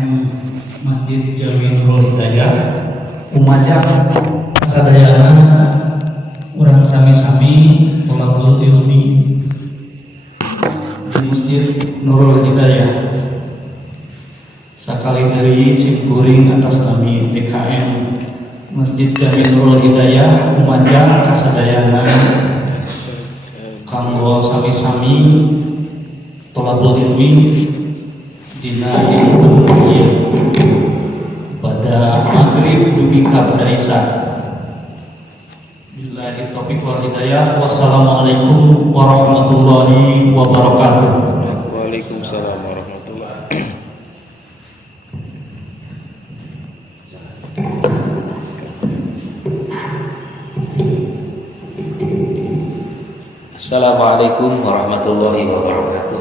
DKM Masjid Jami Nurul Hidayah umajak sadayana urang sami-sami tolakul ilmi di Masjid Nurul Hidayah sakali deui simkuring atas nami DKM Masjid Jami Nurul Hidayah umajak kasadayana kanggo sami-sami tolakul ilmi dina ieu pada maghrib dugi ka pada isya. Billahi taufiq wal hidayah. Wassalamualaikum warahmatullahi wabarakatuh. Waalaikumsalam warahmatullahi. Assalamualaikum warahmatullahi wabarakatuh.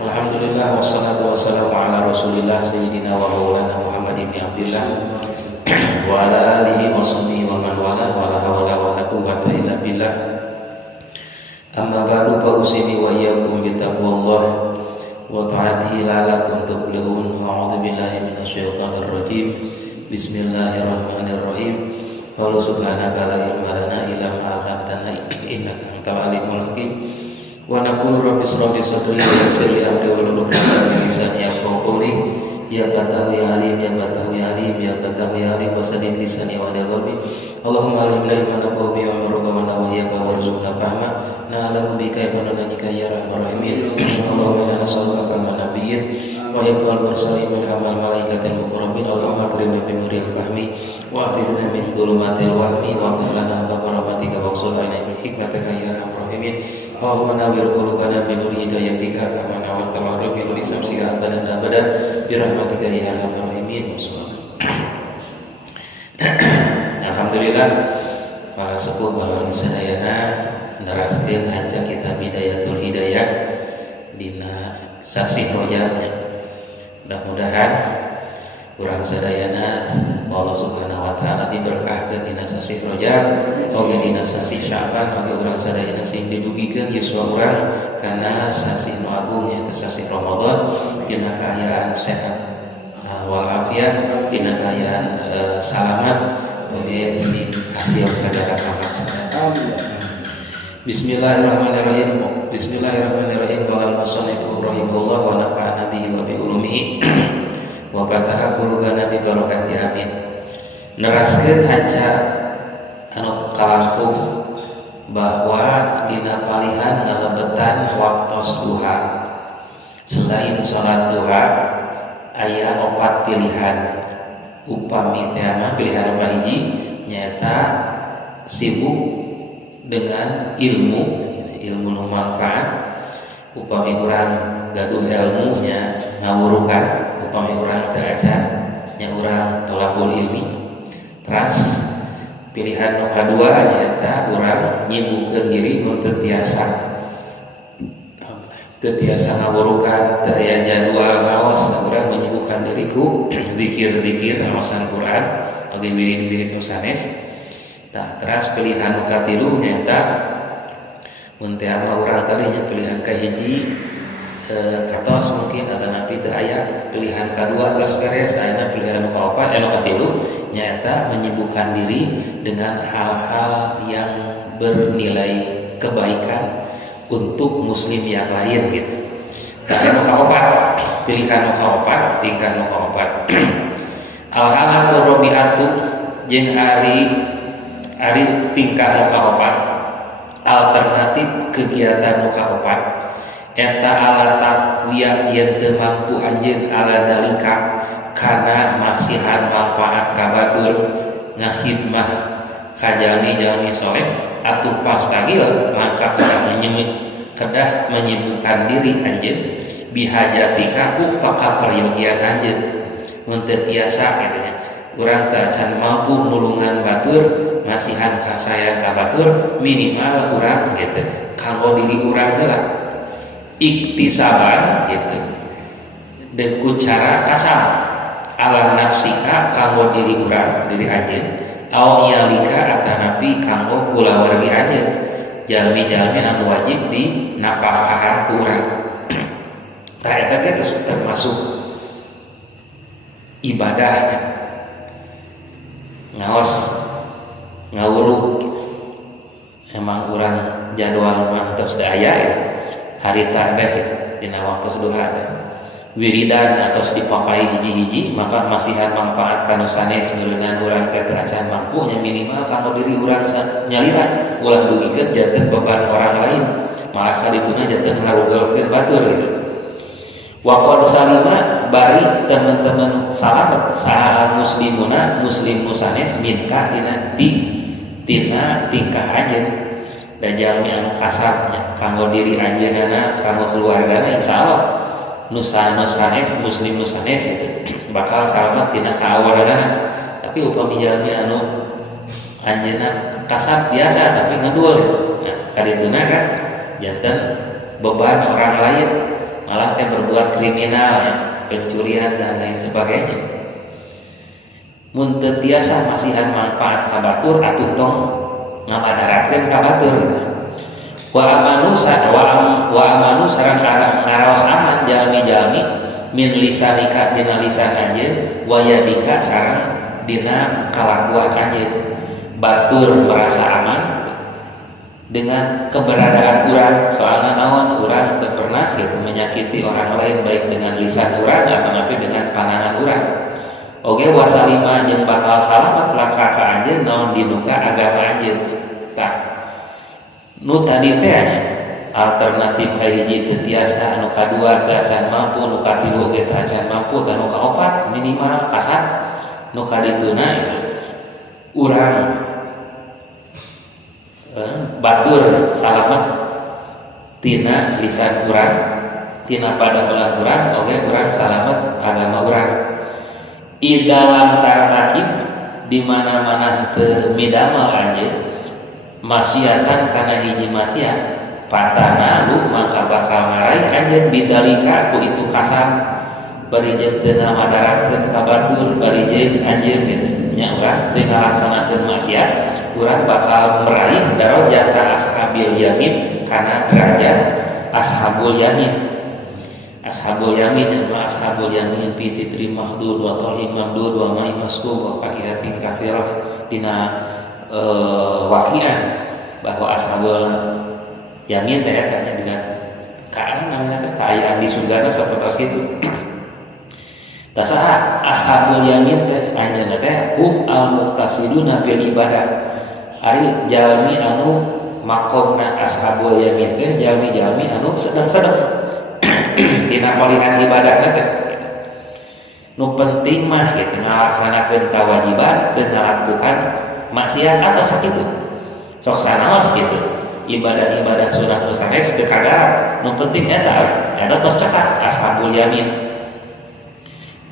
Alhamdulillah wassalatu wassalamu ala Rasulillah sayyidina wa maulana Muhammad ibn Abdillah wa ala alihi wa sahbihi wa man wala wa la hawla wa la quwwata illa billah. Amma ba'du fa usini wa iyyakum bi taqwallah wa ta'atihi la'allakum tuflihun. A'udzu billahi minasyaitonir rajim. Bismillahirrahmanirrahim. Wa subhanaka la ilma lana illa ma 'allamtana innaka antal alimul hakim. Wa naqulu rabbi ishrah li sadri wa yassir li amri wahlul 'uqdatam min lisani yafqahu qawli. Ya batahu ya alim ya batahu ya alim ya batahu ya alim wa salim lisani wa qalbi. Allahumma alimna ilman nafa'u bihi wa amruka wa nawahyaka warzuqna fahma na'lamu bika wa nanajika ya rahman rahimin. Allahumma inna nas'aluka fahma nabiyyin wa hifdzal mursalin min amal malaikatil muqarrabin. Allahumma akrimna bi nuril fahmi wa akhrijna min dhulumatil wahmi wa ta'alana bi rahmatika wa sulana bi hikmatika ya rahman rahimin. Allahumma nawwir qulubana bi nuri hidayatika kama nawwartal arda bi nuri samsika abadan abada bi rahmatika ya arhamar rahimin. Alhamdulillah para sepuh para sadayana neraskeun aja kitab Bidayatul Hidayah dina sasi Rajab. Mudah-mudahan urang sadayana Allah Subhanahu wa taala diberkahkeun dina sasi Rajab oge dina sasi Sya'ban oge urang sadayana sing didugikeun yuswa urang kana sasi nu agung nyaeta sasi Ramadan dina kaayaan sehat wal afiat dina kaayaan salamat oge sing hasil sagala kamaksana. Bismillahirrahmanirrahim. Bismillahirrahmanirrahim. Qala al-musannifu rahimahullah wa nafa'ana bihi wa bi ulumihi wa fataha qulubana bi barakati amin. Neraskeun haca anu kalangkung bahwa dina palihan ngalebetan waktos duha selain salat duha aya 4 pilihan. Upami teh pilihan nu kahiji nyaeta sibuk dengan ilmu nu manfaat. Upami urang gaduh ilmu nya ngawurukan, upami urang teu acan nya urang tolabul ilmi. Teras pilihan nu kadua nyaeta urang nyibukeun diri mun teu tiasa ngawurukan teu aya jadwal ngaos urang menyibukkan diri ku zikir-zikir ngaosan Quran oge wirid-wirid nu sanes. Tah teras pilihan nu katilu nyaeta mun teh apa urang tadi nya pilihan kahiji katos mungkin atau napi teu aya pilihan kadua tos beres. Tah aya pilihan nu kaopat nu katilu nyaeta menyibukkan diri dengan hal-hal yang bernilai kebaikan untuk muslim yang lain gitu. Tah nu kaopat pilihan nu kaopat tingkah nu kaopat al-halatu rabi'atu jeung ari tingkah nu kaopat alternatif kegiatan nu kaopat eta ala taqwiyah yen teu mampu anjeun ala dalika kana masihan manfaat ka batur ngahidmah ka jalmi-jalmi soleh atuh pastagil maka kedah menyibukkan diri anjeun bihajatika ku pakaperyogian anjeun mun teu tiasa kitu nya urang teu acan mampu nulungan batur masihan kasayang ka batur minimal urang gitu kanggo diri urang heula iktisaban gitu dengan cara kasam ala nafsika kanggo diri urang diri anjeun au iyalika atanapi kanggo kulawargi anjeun jalmi-jalmi anu wajib dinapakahan ku urang. Tah teh termasuk ibadah ngaos ngawuruk. Emang urang jadwal mantos teh aya ya harita teh dina waktu duha teh wiridan atau dipapai hiji-hiji, maka masihan manfaat kanu sanes mileunana urang teh teu acan mampu nya minimal kanu diri urang nyaliran ulah dugikeun janten beban orang lain, malah kadituna janten ngarugelkeun batur gitu. Waqad salima bari teman-teman salamet saha muslimuna muslim sanes minka tina tingkah anjeun da jalmi anu kasarnya kanggo diri anjeunana kanggo keluargana insyaallah nusa sanes muslim sanes itu bakal salamet tina kaawaranana. Tapi upami jalmi anu anjeunna kasar biasa tapi ngedul, nah kadituna kan janten beban orang lain, malah teh berbuat kriminal ya, pencurian dan lain sebagainya. Mun teu tiasa masihan manfaat ka batur atuh tong ngamadaratkeun ka batur gitu. Wa amanu sareng ngaraos aman jalmi-jalmi min lisanika dina lisan anjeun wa yadika sareng dina kalakuan anjeun. Batur merasa aman dengan keberadaan urang, soalna naon urang teu pernah gitu menyakiti orang lain baik dengan lisan urang atau dengan pandangan urang. Oge wasalima jeung bakal salamet laka ka anjeun naon dinuka agama anjeun. Tah nu tadi teh alternatif ka hiji teu tiasa, anu kadua teu acan mampu, nu katilu ge teu acan mampu, dan nu kaopat minimal kasar. Nu kadituna urang batur salamet tina lisan urang, tina pademelan urang, oge urang salamet agama urang. Idalam tartakib di mana-mana teu midamel anjeun maksiatan kana hiji maksiat patana lu maka bakal ngaraih anjeun bidalika ku itu kasar bari jeung teu ngamadaratkeun ka batur bari jeung anjeun gitu nya urang teu ngalaksanakeun maksiat urang bakal meraih darajata ashabil yamin kana derajat ashabul yamin. Ashabul yamin ma ashabul yamin fi sitri mahdud wa talhim mamdud wa ma'i maskub wa fakihatin katsirah dina waqiah bahwa ashabul yamin teh eta dina kaana namanya teh kaayaan di surgana sapertos kitu. Tasaha ashabul yamin teh anjeunna teh hum al muqtasiduna fil ibadah. Ari jalmi anu makomna ashabul yamin teh jalmi-jalmi anu sedeng-sedeng dina palihan ibadahna teh. Nu penting mah gitu ngalaksanakeun kewajiban teu ngalakukan maksiat atau sakitu. Sok sanaos gitu. Ibadah-ibadah sunah nu sanes teu kagaran. Nu penting eta tos cekak ashabul yamin.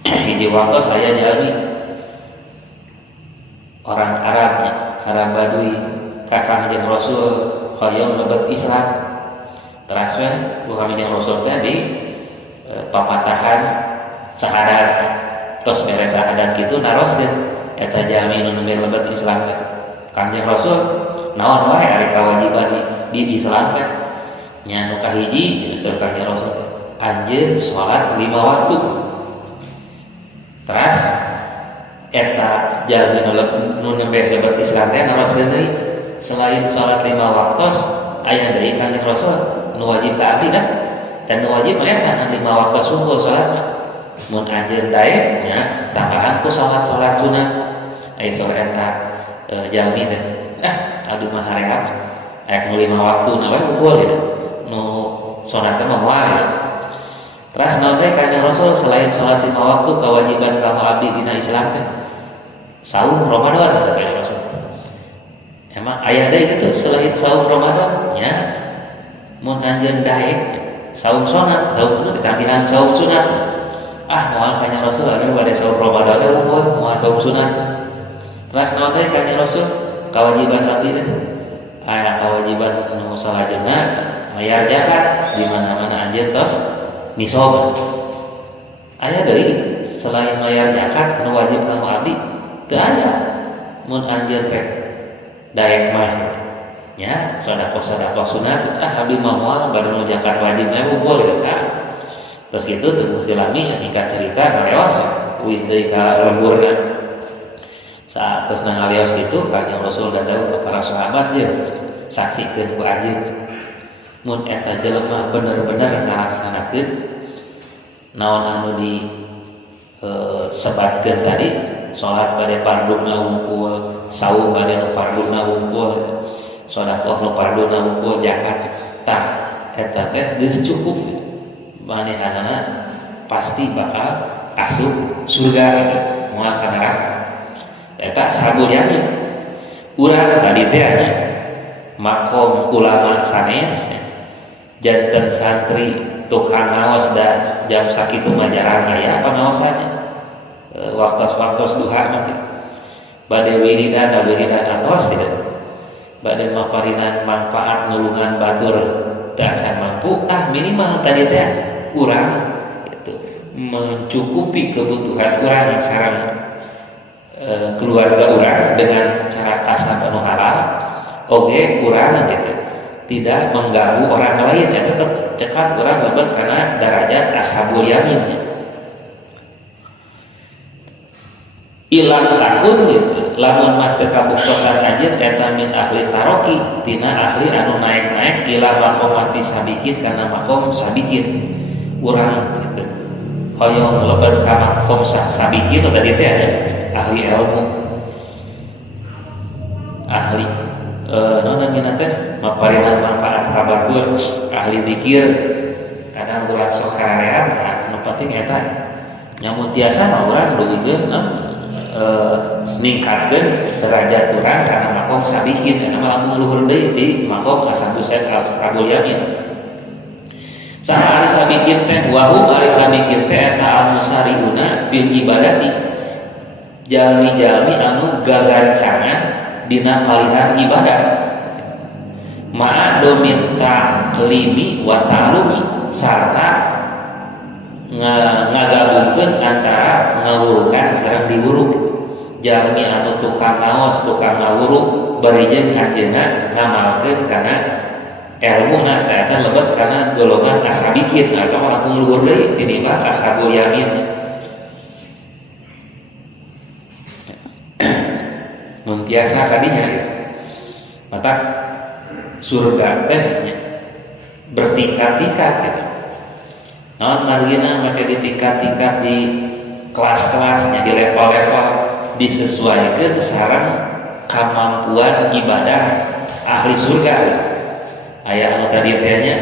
Hiji waktu saya jalmi orang Arab Badui ka Kangjeng Rasul hoyong lebet Islam. Teras we ku Kangjeng Rasul teh di papatahan sahadat tos beres sahadat kitu naroskeun eta jalmi nu nembe lebet Islam teh. Kangjeng Rasul naon wae ari kawajiban di Islam teh nya nu kahiji jeung Kangjeng Rasul anjeun salat 5 waktu. Teras eta jalmi nu nembe lebet Islam teh naroskeun deui selain salat 5 waktos aya deui Kangjeng Rasul nu wajib ka abdi kan, dan nu wajib mah eta 5 waktu sungguh salat mah. Mun anjeun daek nya tambahan ku salat-salat sunat. Aya salat eta jalmi teh. Aduh mah haream. Aya nu 5 waktu na we unggul gitu. Nu sunat teh mah moal. Terus naon teh Kanjeng Rasul selain salat 5 waktu kewajiban kamu abdi dina Islam teh saum Ramadan sampai Rasul. Emang aya deui kitu selain saum Ramadan nya mun anjeun daek saum sunat, saum nu ditambihan saum sunat. Moal Kanjeng Rasul anu bade saum Ramadan teh unggul, moal saum sunat. Terus naon teh Kanjeng Rasul kewajiban abdi teh aya kewajiban nu salajengna mayar zakat di mana-mana anjeun tos nisab. Aya deui selain mayar zakat nu wajib ka abdi teu aya. Mun anjeun rek daek mah nya sedekah sunat abdi mah moal bade nu zakat wajibna unggul eta. Terus gitu tuh silami singkat cerita ngaleos wih deui ka lemburna. Saat terus ngaleos itu Kanjeng Rasul dadawu ka para sahabat ye saksikeun ku anjeun mun eta jelema bener-bener ngalaksanakeun naon anu di sebatkeun tadi salat bade farduna wungkul saum bade nu farduna wungkul sedekah nu farduna wungkul zakat tah eta teh geus cukup manehanana pasti bakal asup surga moal ka neraka eta ashabul yamin urang tadi teh nya makom ulama sanes janten santri tukang ngaos da jam sakitu majaran aya pangaosannya waktos-waktos duha mah bade wiridan da wiridan atos ya bade maparinan manfaat nulungan batur teu acan mampu minimal tadi teh urang itu mencukupi kebutuhan urang sareng keluarga urang dengan cara kasab anu halal oge urang gitu tidak mengganggu orang lain ya tetap cekap urang lebet karena derajat ashabul yamin ilang takun gitu lamun mah teu kabuktosan anjeun eta min ahli taroki tina ahli anu naik-naik ila maqamati sabiqin kana maqam sabiqin urang gitu hoyong lebet ka maqam sabiqin tadi teh ada ahli ilmu ahli namina teh maparinan manfaat ka batur ahli zikir kadang urang sok kararean nu penting eta nyamun tiasa mah urang dugikeun ningkatkeun derajat urang kana makom sabiqin eta mah lamun luhur deui ti makom ashabul yamin saha ari sabiqin teh wa hum ari sabiqin teh eta al-musariuna fil ibadati jalmi-jalmi anu gagancangan dina palihan ibadah ma'a dominta limi wa ta'lumi sarta ngagabungkeun antara ngawurukan sareng diwuruk jalmi anu tukang ngaos tukang ngawuruk bari jeung anjeunna ngamalkeun kana ilmuna eta lebet kana golongan ashabikin atau langsung luhur deui tinimbang ashabul yamin mun tiasa kadinya ya mata surga teh bertingkat-tingkat gitu naon margina make ditingkat-tingkat di kelas-kelasnya di level-level disesuaikan sareng kemampuan ibadah ahli surga aya anu tadi teh nya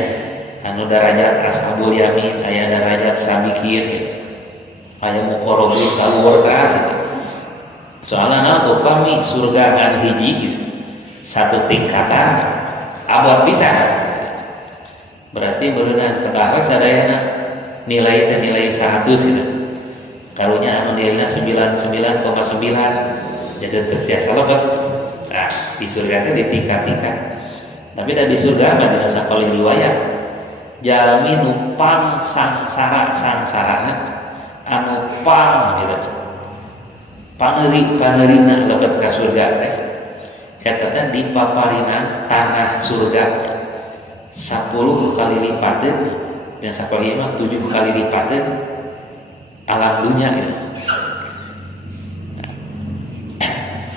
anu derajat ashabul yamin aya derajat sabiqin aya muqarrabin saluhur ka gitu soalnya upami surga kan hiji satu tingkatan abot pisan berarti berenang kedawe sadayana nilai teh nilai 100 gitu karunya anu nilainya 99,9 jadi tersiasa lebet nah di surga teh ditingkat-tingkat tapi da di surga mah dina sapalih riwayat jalmi numpang sangsarana anu pang gitu paneurina lebet ka surga teh eta teh di paparinan tanah surga 10 kali lipateun dan sakoleuna mah 7 kali lipateun alam dunya itu.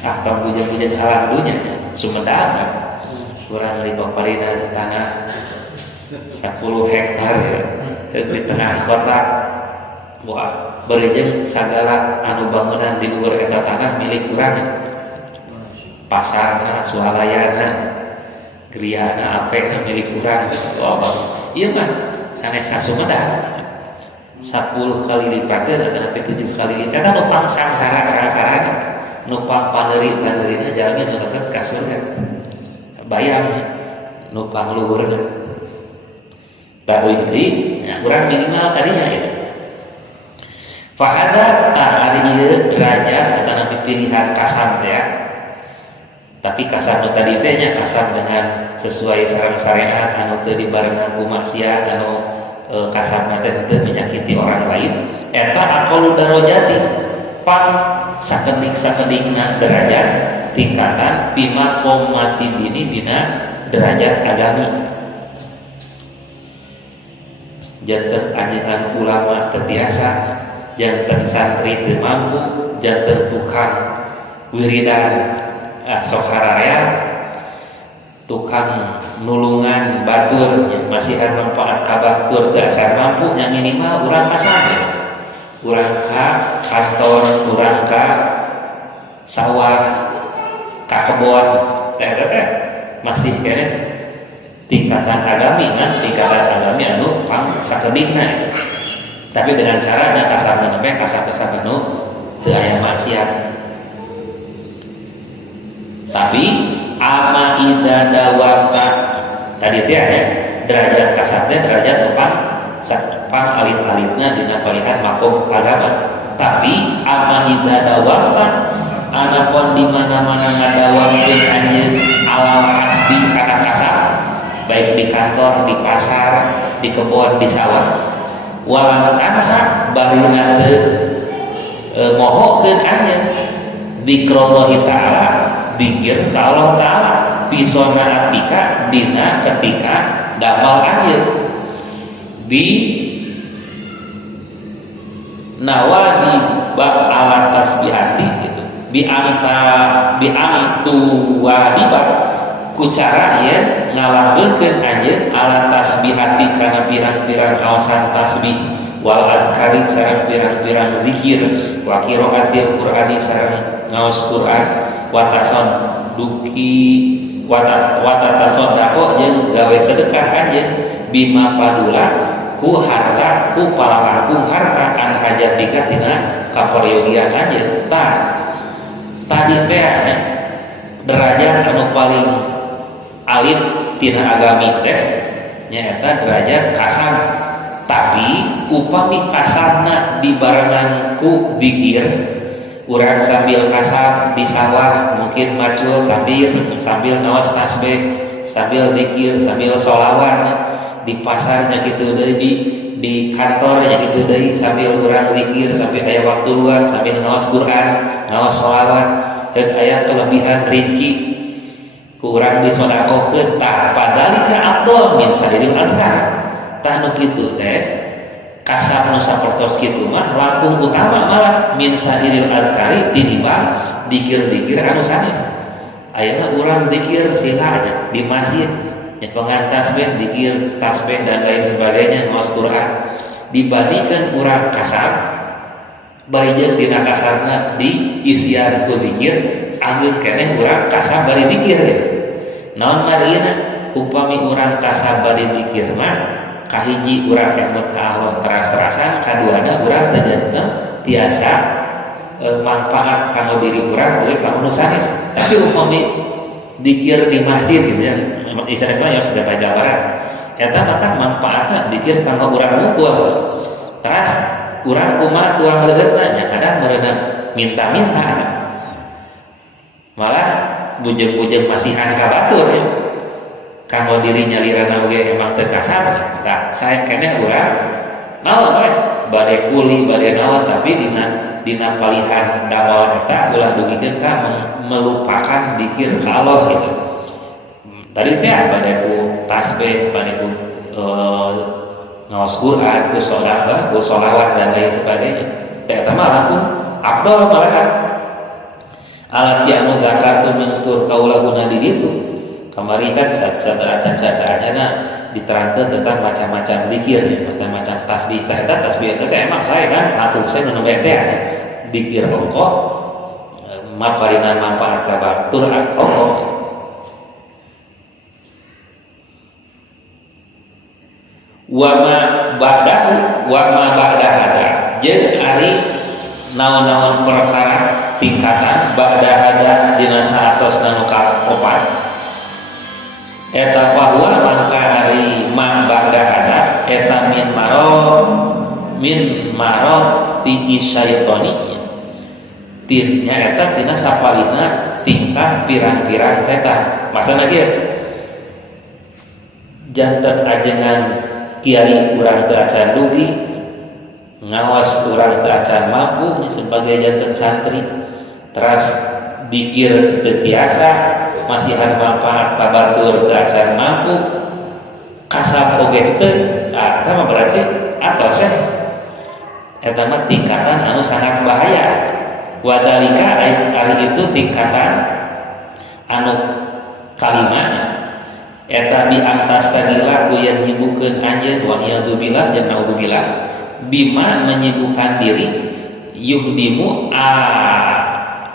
Apa puja-puja alam dunya Sumedang kurang di paparinan tanah 10 hektar ya, di tengah kota. Wah, berejeung sagala anu bangunan di luhur eta tanah milik urang. Pasarna, swalayana, griana, apena milik urang. Wah, ieu mah sanes Sumedang. 10 kali lipatkeun atawa 7 kali lipat. Eta numpang sangsara-sangsarana. Numpang paneuri-paneurina jalmi nu deket ka surga. Bayang numpang luhurna. Baruy deui, nya urang minimal kadinya eta. Fahada tak ada ieu derajat atau nabi pilihan kasam ya. Tapi kasam nu tadi teh nya kasam dengan sesuai sareng syariat anu teu dibarengan ku maksiat anu kasam teh teu menyakiti orang lain. Eta aqallu darajati pang sakedik-sakedikna derajat tingkatan bima qomati dini dina derajat agami. janten ajengan ulama tetiasa, janten santri teu mampu, janten tukang wiridan sok hararean, tukang nulungan batur masihan manfaat kabatur teu acan mampu nya minimal urang kasar, urang ka kantor, urang ka sawah, ka kebon teh masih kene tingkatan agami kan, tingkatan agami anu pang sakedikna, tapi dengan caranya kasarna nembe kasar-kasar anu teu aya maksiat. Tapi ama ida dawata tadi teh ya derajat kasarnya derajat pang alit-alitna dina palihan makom agama. Tapi ama ida dawata anapun di mana-mana ngadawakeun anjeun alal kasbi kana kasar, baik di kantor, di pasar, di kebun, di sawah, walam tansa barina teu mohokeun anjeun dzikrullahi ta'ala, dzikir ka Allah Ta'ala pisona atika dina ketika damal anjeun di nawadi ba ala tasbihati gitu biangtu wadibat ku cara yen ngalambeukeun anjeun ala tasbihati kana pirang-pirang aosan tasbih wal adkari sareng pirang-pirang zikir wa qiraatil qur'ani sareng ngaos Quran wa tasadduqi wa tatasodaqo jeung gawe sedekah anjeun bima padula ku harta ku palangku harta an hajatika tina kaperyogian anjeun tadi teh derajat anu paling alit tina agami teh nyaeta derajat kasar. Tapi upami kasarna dibarengan ku dzikir, urang sambil kasar di sawah mungkin macul sambil ngaos tasbih, sambil dzikir, sambil sholawat, di pasarnya gitu deui, di kantornya gitu deui sambil urang dzikir, sambil aya waktu luang sambil ngaos Quran, ngaos sholawat, dan aya kelebihan rezeki ku urang disodakohkeun tah padalika afdal min sairil adhar. Tah nu kitu teh kasab nu sapertos kitu mah langkung utama malah min sairil adhari tinimbang dikir-dikir anu sanes. Ayeuna urang dikir silanya di masjid nya pengan tasbih, dikir, tasbih dan lain sebagainya ngaos Quran dibandingkeun urang kasab bari jeung dina kasarna di isian ku dikir ageun keneh urang kasab bari dikir. Naon marieuna upami urang kasab bari dikir mah kahiji urang nyambut ka Allah teras-terasan, kaduana urang teu janten tiasa manfaat kanggo diri urang we kanggo nu sanes. Tapi upami dikir di masjid gitu ya, istilahna yang segala gambaran eta maka manfaatna dikir kanggo urang mukul. Teras urang kumaha tuang leueutna nya kadang meureunna minta-minta. Malah bujeng-bujeng masihan ka batur ya. Kanggo diri nyalirana oge emang teu kasar, tah sae keneh urang naon we bade kuli bade naon tapi dina palihan damal eta ulah dugikeun ka melupakan dzikir ka Allah gitu. Tadi teh bade ku tasbih, bade ku ngaos Quran, ku sholawat, ku sholawat dan lain sebagainya. Teh eta mah langkung afdal malahan. Alat anu zakartu min stur kaulaguna di ditu. Kamari kan saat-saatnya diterangkan tentang macam-macam dzikir, macam-macam tasbih. Eta tasbih eta emang saya kan langsung saya menemui teh dzikir ongkoh maparinan manfaat ka batur ongkoh. Wa ma ba'da hada jeung ari naon-naon perkara tingkatan ba'da hada dina saatos nanu kaopat eta bahwa mangka hari man ba'da hada eta min marot ti syaitoni tinnya eta tina sapalihna tingkah pirang-pirang setan. Maksudna kieu janten ajengan kiai urang teu acan dugi ngawas urang teu acan mampu sebagai janten santri teras dikir teu biasa masihan manfaat ka batur teu acan mampu kasab oge teu eta mah berarti atos we eta mah tingkatan anu sangat bahaya. Wadalika ari itu tingkatan anu kalima eta bi antas tagila ku yang nyibukeun anjeun wa iyadzubillah jeung naudzubillah bima menyibukkan diri yuhdimu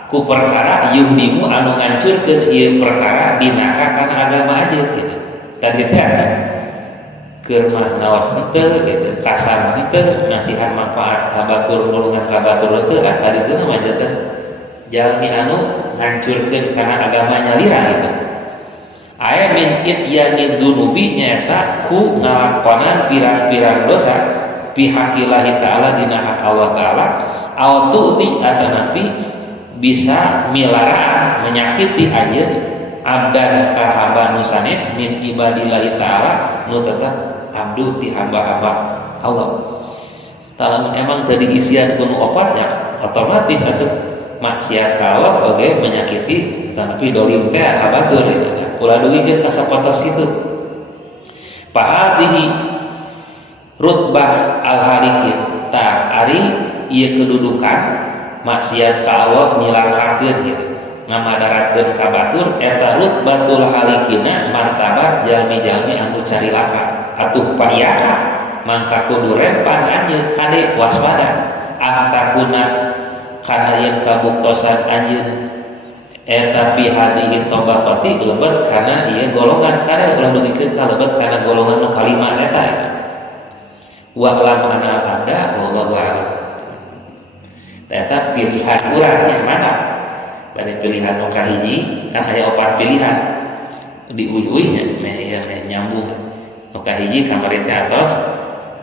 ku perkara yuhdimu anu ngancurkeun ieu perkara dinaka kana agama ajeun gitu. Tadi teh keur mah nawas teu gitu kasar teu ngasihan manfaat ka batur nulungan ka batur teu asa ditu mah janten jalmi anu ngancurkeun kana agama nyalira gitu. Aya min ityani dunubi nyaeta ku ngalakonan pirang-pirang dosa pihakillahi ta'ala dina hak Allah ta'ala autu'ti atanapi bisa milaraan menyakiti anjeun abdan ka hamba nu sanes min ibadillahi ta'ala nu tetep abdu ti hamba-hamba Allah. Talamun emang tadi isian kuno opatnya otomatis atuh maksiat ka Allah oge menyakiti tapi dolim teh ka batur gitu. Ulah duwikeun ka sapotos kitu. Fa'adihi rutbah al-halikin ta ari ieu kedudukan maksiat ka Allah nyilangkakeun gitu. Ngamadaratkeun ka batur eta rutbatul halikina martabat jalmi-jalmi anu cari laka. Atuh payaka mangka kudu rempan anjeun kade waspada ahtakuna kana yen kabuktosan anjeun eta pihadihi tobakoti lebet kana ieu golongan kada ulah dugikeun ka lebet kana golongan nu kalima eta wa lam anal abda wallahu a'lam. Eta pilihan urang yang mana bade pilihan nu kahiji kan aya 4 pilihan di uih-uihnya meh nyambung nu kahiji kamari teh atos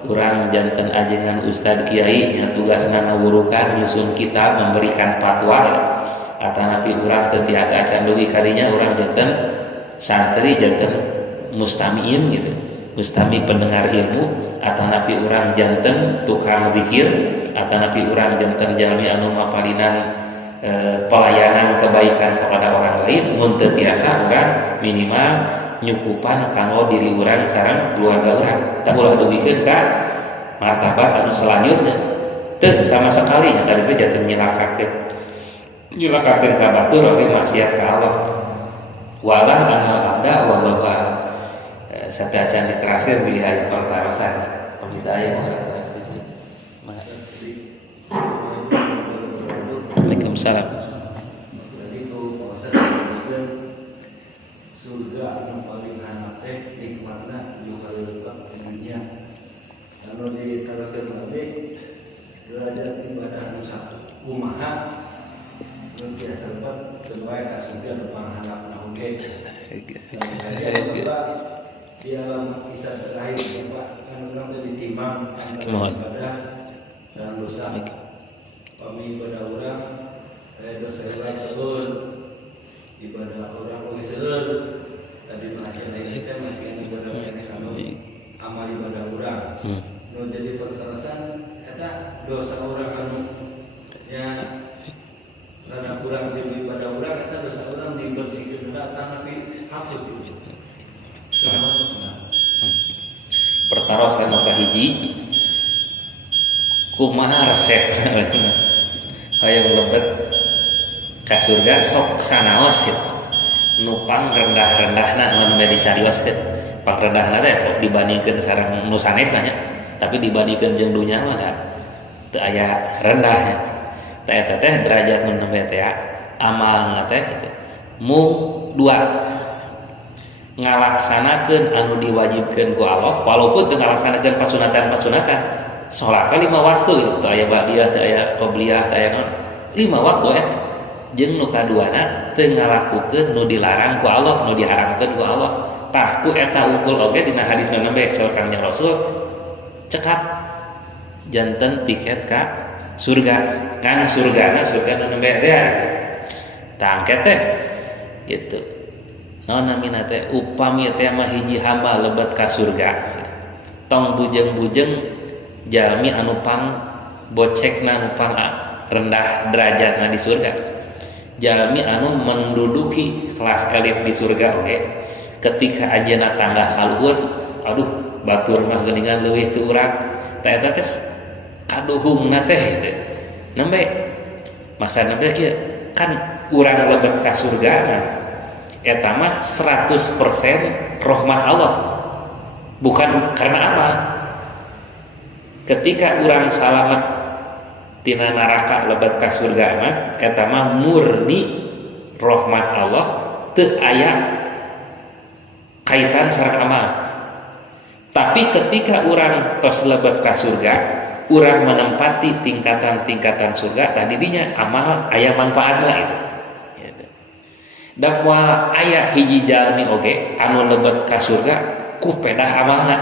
urang janten ajengan ustad kiai yang tugasna ngawurukan nyusun kitab memberikan fatwa atanapi urang teu tiasa acan dugi kadinya urang janten santri janten mustamiin gitu mustami pendengar ilmu atanapi urang janten tukang zikir atanapi urang janten jalmi anu maparinan pelayanan kebaikan kepada orang lain mun teu tiasa urang minimal nyukupan kanggo diri urang sareng keluarga urang tak ulah dugikeun ka martabat anu selanjutnya teu sama sekali kali itu janten nyilakakeun ka batur oge maksiat ka Allah. Walam anal abda wallahu a'lam. Satea acan diteraskeun pilihan pertarosan. Pamita aya moal teraskeun. Waalaikumsalam. Surga anu paling anak teh nikmatna juga lebih dunia. Kalau diteraskeun lagi derajat ibadah anu satu kumaha biasa lebat terbaik kasurga depan anak nauge di alam kisah terakhir Pak kan orang tadi timbang antara ibadah dan dosa kami ibadah orang dosa orang seur ibadah orang oge seur tadi masih kita masih ibadah ini kami amal ibadah orang nu jadi pertarasan eta dosa orang anu ya karena kurang diberi pada orang kita dosa orang dibersihkan datang tapi hapus itu. Pertaros kan maka hiji kumaha resep hayang lebet ka surga sok sanaos nupang rendah-rendahna anu disarioskeun pang rendahna teh dibandingkeun sareng nu sanes nya tapi dibandingkeun jeung dunya mah teu aya rendahnya. Eta teh derajat nu nembe teh amalna teh kitu. Mung 2 ngalaksanakeun anu diwajibkeun ku Allah walaupun teu ngalaksanakeun pasunatan-pasunatan. Salat 5 waktu gitu. Teu aya badiah, teu aya qobliyah, teu aya naon. 5 waktu eta. Jeung nu kaduana teu ngalakukeun nu dilarang ku Allah, nu diharamkeun ku Allah. Tah ku eta ukul oge dina hadis nu nembe saur Kangjeng Rasul cekap janten tiket ka surga kan surga nu nembe teh tangket teh gitu naon namina teh upami teh mah hiji hamba lebet ka surga tong bujeng-bujeng jalmi anu pang bocekna anu pang rendah derajatna di surga jalmi anu menduduki kelas elit di surga oge ketika ajeuna tangga kaluhur aduh batur mah geuningan leuwih teu urang tah eta teh kaduhungna teh gitu nembe masa nembe kieu kan urang lebet ka surga mah eta mah 100% rahmat Allah bukan karena amal. Ketika urang salamet tina neraka lebet ka surga mah eta mah murni rahmat Allah teu aya kaitan sareng amal. Tapi ketika urang tos lebet ka surga urang menempati tingkatan-tingkatan surga tadi dinya amal aya manfaatna itu. Dan moal aya hiji jalmi oge anu lebet ka surga ku pedah amalna.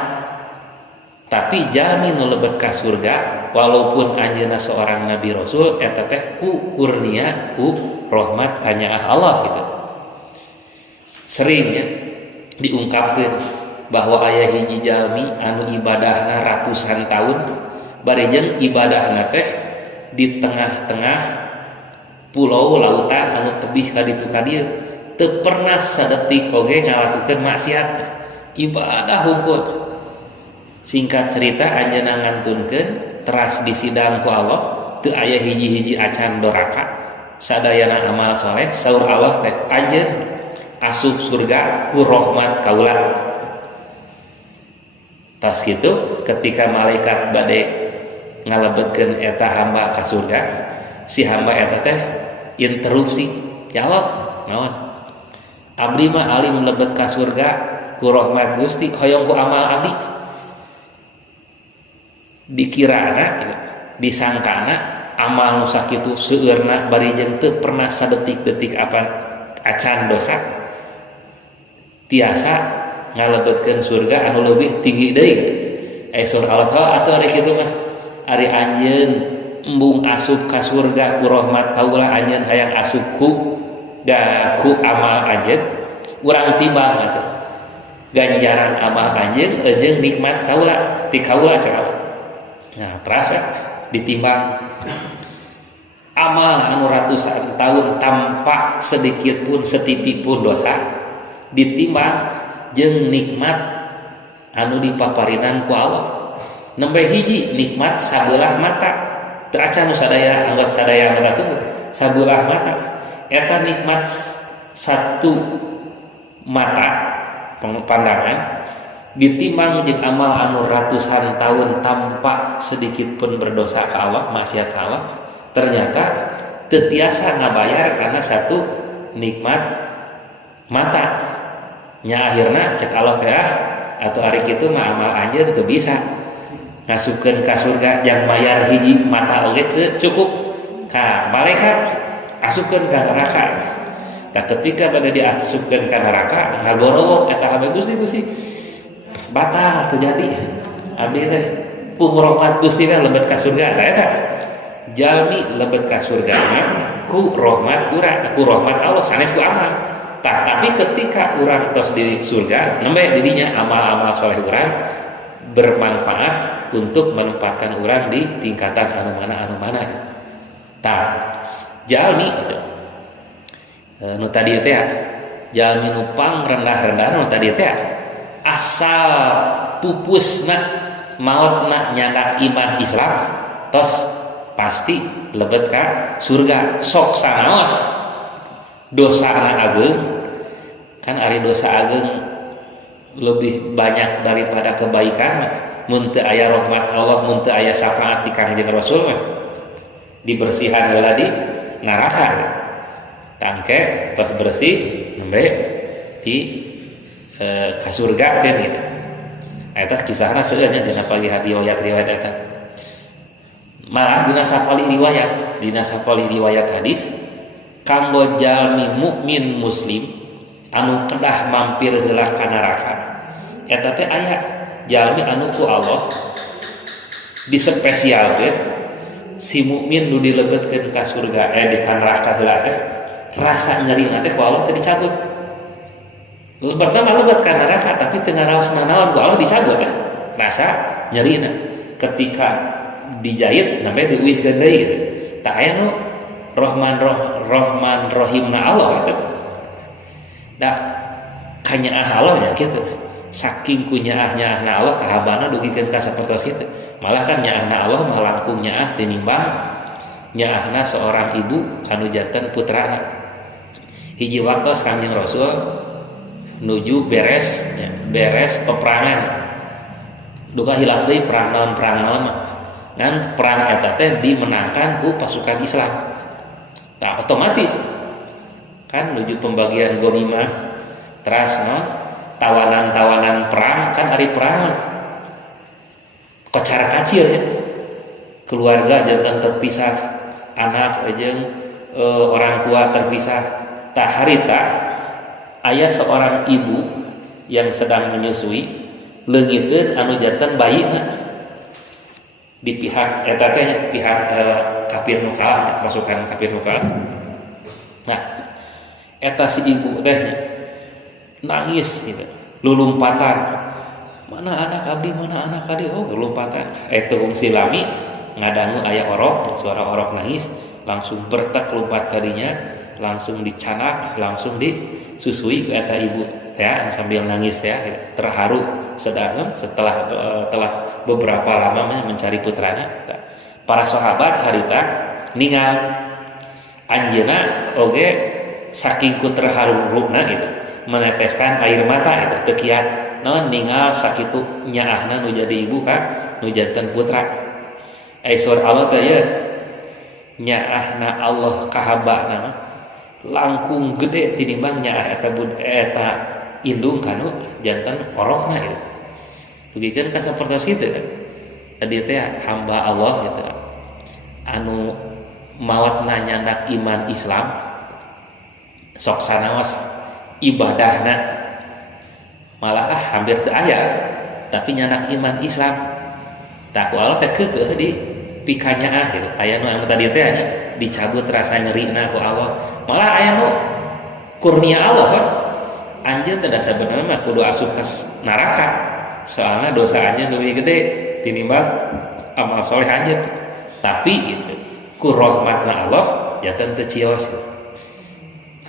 Tapi jalmi nu lebet ka surga walaupun anjeunna seorang nabi rasul eta teh ku kurnia ku rahmat kanyaah Allah gitu. Seringnya diungkapkeun bahwa aya hiji jalmi anu ibadahna ratusan tahun bari jeung ibadahna teh di tengah-tengah pulau lautan anu tebih ka ditu ka dieu teu pernah sadetik oge ngalakukeun maksiat ibadah hungkul. Singkat cerita anjeunna ngantunkeun teras disidang ku Allah teu aya hiji-hiji acan doraka sadayana amal soleh saur Allah teh anjeun asup surga ku rahmat kaula. Tas kitu ketika malaikat bade ngalebetkeun eta hamba ka surga si hamba eta teh interupsi ya Allah naon abdi mah alim lebet ka surga ku rahmat Gusti hoyong ku amal abdi dikirana disangkana amal nu sakitu seueurna bari jeung teu pernah sadetik-detik apa acan dosa tiasa ngalebetkeun surga anu leuwih tinggi deui sur Allah atuh ari kitu mah ari anjeun embung asup ka surga ku rahmat kaula anjeun hayang asup ku amal anjeun urang timbang atuh ganjaran amal anjeun jeung nikmat kaula ti kaula cek Allah. Nah, terasa ditimbang amal anu ratusan tahun tanpa sedikit pun setitik pun dosa ditimbang jeung nikmat anu dipaparinan ku Allah. Nembe hiji nikmat sabelah mata teu acan nu sadaya anggot sadaya mata tunggu sabelah mata eta nikmat satu mata pandangan ditimbang jeung amal anu ratusan tahun tanpa sedikit pun berdosa ke Allah maksiat ke Allah ternyata teu tiasa ngabayar karena satu nikmat mata nya akhirna cek Allah teh atau ari kitu mah amal anjeun teu bisa ngasupkeun ka surga jang mayar hiji mata oge cukup ka malaikat asupkeun ka neraka. Tah ketika bade diasupkeun ka neraka ngagorowok eta hamba Gusti batal terjadi abdi teh ku rahmat Gusti teh lebet ka surga tah eta jalmi lebet ka surga mah ku rahmat urang ku rahmat Allah sanes ku amal tah tapi ketika urang tos di surga nembe di dinya amal-amal saleh urang bermanfaat untuk menempatkan urang di tingkatan anu mana tah jalmi atuh nu tadi teh jalmi nu pangrendah-rendah nu tadi teh asal pupusna mautna nyanda iman Islam tos pasti lebet ka surga sok sanaos dosana ageung kan ari dosa ageung lebih banyak daripada kebaikan mun teu aya rahmat Allah mun teu aya syafaat ti Kangjeng Rasul mah dibersihan heula di neraka tangke tos bersih nembe di ka surga kan gitu. Eta kisahna seueurnya dina palihan riwayat eta. Malah dina sapali riwayat hadis kanggo jalmi mukmin muslim anu kedah mampir heula ka neraka. Eta teh aya jalmi anu ku Allah disepesialkeun si mukmin nu dilebetkeun ka surga di ka neraka heula teh rasa nyerina teh ku Allah teh dicabut. Pertama lebat ka neraka tapi teu ngaraosna naon ku Allah dicabut teh rasa nyerina ketika dijahit namanya diuihkeun deui gitu. Tah aya nu Rahman Rahimna Allah gitu. Da kanyaah Allah nya kitu. saking kunyaahnya Allah kahabana dugikeun ka sapertos kitu. Malah kan nyaahna Allah mah langkung nyaah tinimbang nyaahna seorang ibu kanu janten putrana. Hiji waktos Kanjeng Rasul nuju beres peperangan duka hilang deui perang naon ngan perang eta teh dimenangkan ku pasukan Islam. Nah, otomatis kan nuju pembagian ghanimah teras tawanan perang kan ari perang kocara kacil ya. Keluarga jantan terpisah, anak jeung orang tua terpisah. Tah harita aya seorang ibu yang sedang menyusui leungiteun anu janten bayina di pihak eta teh pihak kafir nu kalah, pasukan kafir nu kalah. Nah, eta si ibu teh nangis gitu, lulumpatan. Mana anak abdi, mana anak abdi? Oh, lulumpatan. Eta silami ngadangu aya orok, suara orok nangis, langsung bertek lompat kadinya, langsung dicanak, langsung disusui ke eta ibu ya sambil nangis ya terharu sedang setelah beberapa lama mencari putranya. Para sahabat harita ningal anjeuna oge saking ku terharuna gitu meneteskan air mata itu teu kiat naon ningal sakitu nyaahna nu jadi ibu ka nu janten putra. Aisur Allah teh ya nyaahna Allah kahabana langkung gede tinimbang nyaah eta indung kanu janten orokna itu. Dugikeun ka sapertos kitu kan. Tadi teh hamba Allah gitu. Anu maotna nyandak iman Islam sok sanaos ibadahna malah hampir teu aya tapi nyandak iman Islam. Tah Allah teh keukeuh di pikanyaah gitu. Aya nu tadi teh dicabut rasa nyerina ku Allah. Malah aya nu kurnia Allah kan. Anjeun teh sabenerna mah kudu asup ka neraka. Soalna dosa anjeun leuwih gede tinimbang amal soleh anjeun. Tapi itu ku rahmatna Allah janten teu cios.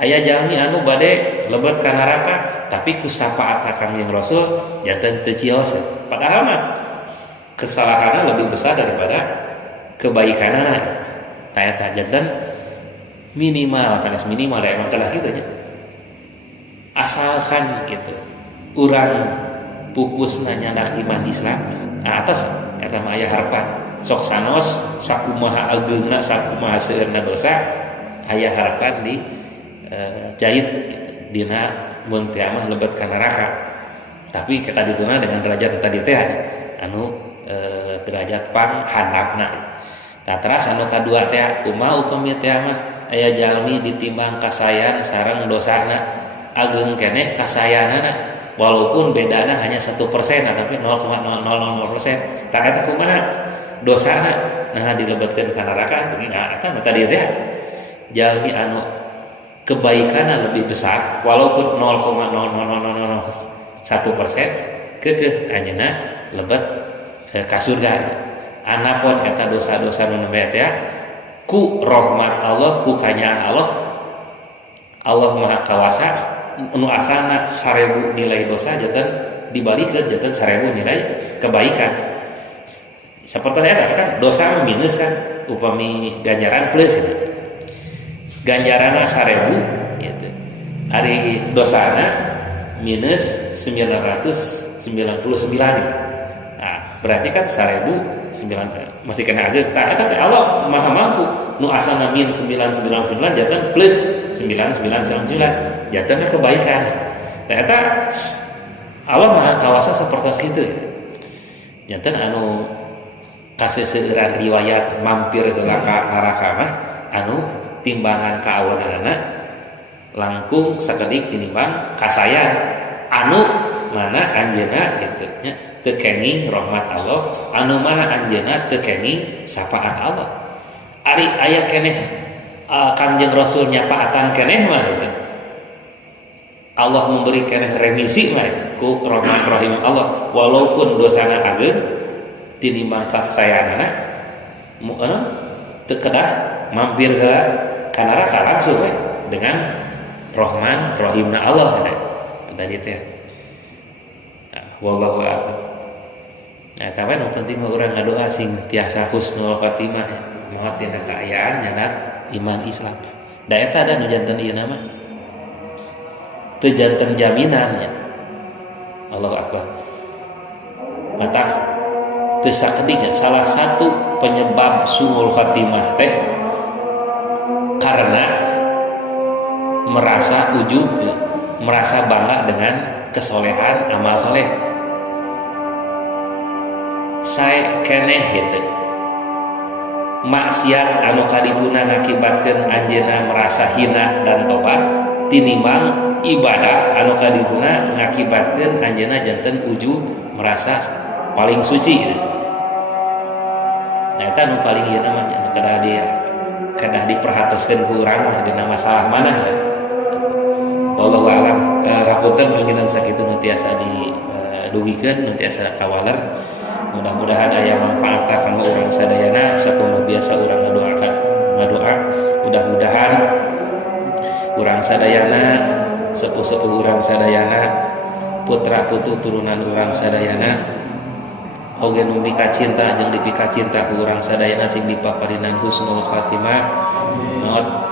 Aya jalmi anu bade lebet ka neraka tapi ku sapaat Kanjeng Rasul janten teu cios. Padahal mah kesalahanna lebih besar daripada kebaikanna. Tah eta janten minimal sanes minimal da emang kalah kitu nya. Asalkan gitu urang pupusna nyandak iman Islam nah atos eta mah aya harapan sok sanos sakumaha ageungna sakumaha seueurna dosa aya harapan di jahit gitu. Dina mun teh mah lebet ka neraka tapi kakadituna dengan derajat tadi teh anu derajat panghandapna. Tah teras anu kadua teh kumaha upami teh mah aya jalmi ditimbang kasayan sareng dosana ageung keneh kasayanana walaupun bedana hanya 1% tapi 0,000%. Tah eta kumaha dosana nah dilebetkeun ka neraka nah eta tadi teh jalmi anu kebaikanna lebih besar walaupun 0,00001% keukeuh anjeunna lebet ka surga. Anapun eta dosa-dosa nu nembe teh ku rahmat Allah ku kanyaah Allah Maha Kawasa nu asalna 1000 nilai dosa janten dibalikeun janten 1000 nilai kebaikan. Saperti eta kan dosa minus kan upami ganjaran plus gitu. Ganjaranna 1000 gitu. Ari dosana minus 999. Nah, berarti kan 1000 masih kena ageung. Tah eta teh Allah Maha mampu nu asalna min 999 janten plus 9999 janten kebaikan. Tah eta Allah Maha Kawasa sapertos kitu. Janten anu kaseseueuran riwayat mampir heula ka neraka mah anu timbangan kaawananna langkung sakedik tinimbang kasayan anu mana anjeunna kitu nya teu kenging rahmat Allah anu mana anjeunna teu kenging sapaat Allah. Ari aya keneh Kanjeng Rasul nyapaatan keneh mah gitu. Allah memberi keneh remisi mah ku rahmat rahim Allah walaupun dosana ageung tinimbang kasayanana teu kedah mampir heula ka neraka langsung we dengan rahman rahimna Allah tadi teh. wallahu a'lam. Nah, tapi yang penting orang ngadoa sing tiasa husnul khatimah, moal tina kaayaan nyanak iman Islam. Da eta ada nu janten ieu nama. Teu janten jaminannya. Allahu akbar. Mata teu sakedik salah satu penyebab suul khatimah teh karena merasa ujub, merasa bangga dengan kesolehan amal soleh. Saya keneh gitu maksiat anu kadituna ngakibatkeun anjeunna merasa hina dan tobat tinimbang ibadah anu kadituna ngakibatkeun anjeunna janten ujub merasa paling suci. Nah eta nu paling ieu namanya kedah diperhatoskeun ku urang dina masalah mana. Wallahu a'lam. Hapunten panginan sakitu nu tiasa didugikeun nu tiasa kawaler. Mudah-mudahan aya manfaat kanggo urang sadayana sakumaha biasa urang ngadoa. Mudah-mudahan urang sadayana sepuh-sepuh urang sadayana putra-putu turunan urang sadayana oge nu pikacinta jeung dipikacinta ku urang sadayana sing dipaparinan husnul khatimah maot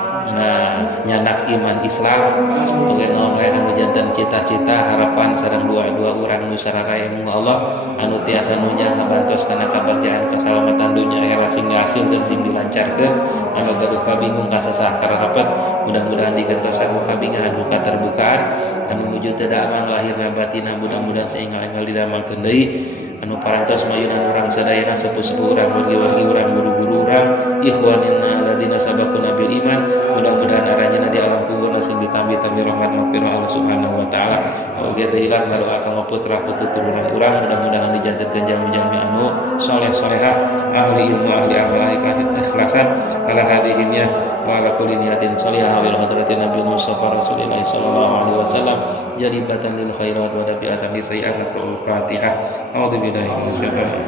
nyanak iman Islam oge ngoleh anu janten cita-cita harapan sareng doa-doa urang nu sararea muga Allah anu tiasa nunjang ngabantos kana kabagjaan kasalamatan dunya akhirat sing ngahasilkeun sing dilancarkeun anu gaduh kabingung kasasah kararepet mudah-mudahan digentosan ku kabingahan nu katerbukaan anu nuju teu damang lahirna batinna mudah-mudahan saenggal-enggal didamalkeun deui anu parantos mayunan urang sadayana sepuh-sepuh urang wargi-wargi urang guru-guru urang ikhwanina alladzina sabaquna bil iman mudah-mudahan aranjeunna di alam kubur sing ditambi-tambi rahmat maghfirah Allah Subhanahu wa taala oge teu ilang ngadoa ka putra-putri turunan urang mudah-mudahan dijantikeun jami-jami anu saleh-salehah ahli ilmu ahli amal ikhlasan ala hadhihi niyah wa ala kulli niyatin shalihah wa hadratin nabi Mustafa Rasulillah sallallahu alaihi wasallam jalibatan lil khairat wa dabi'atan li sayyi'at al-fatihah a'udzu billahi minasyaitonir rajim.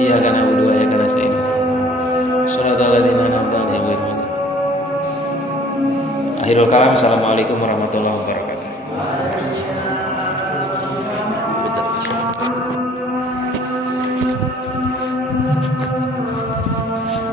Iya kana wudu ya kana sayyid. Shalatul ladzina an'amta 'alaihim ghairil maghdubi. Akhirul kalam. Assalamualaikum warahmatullahi wabarakatuh.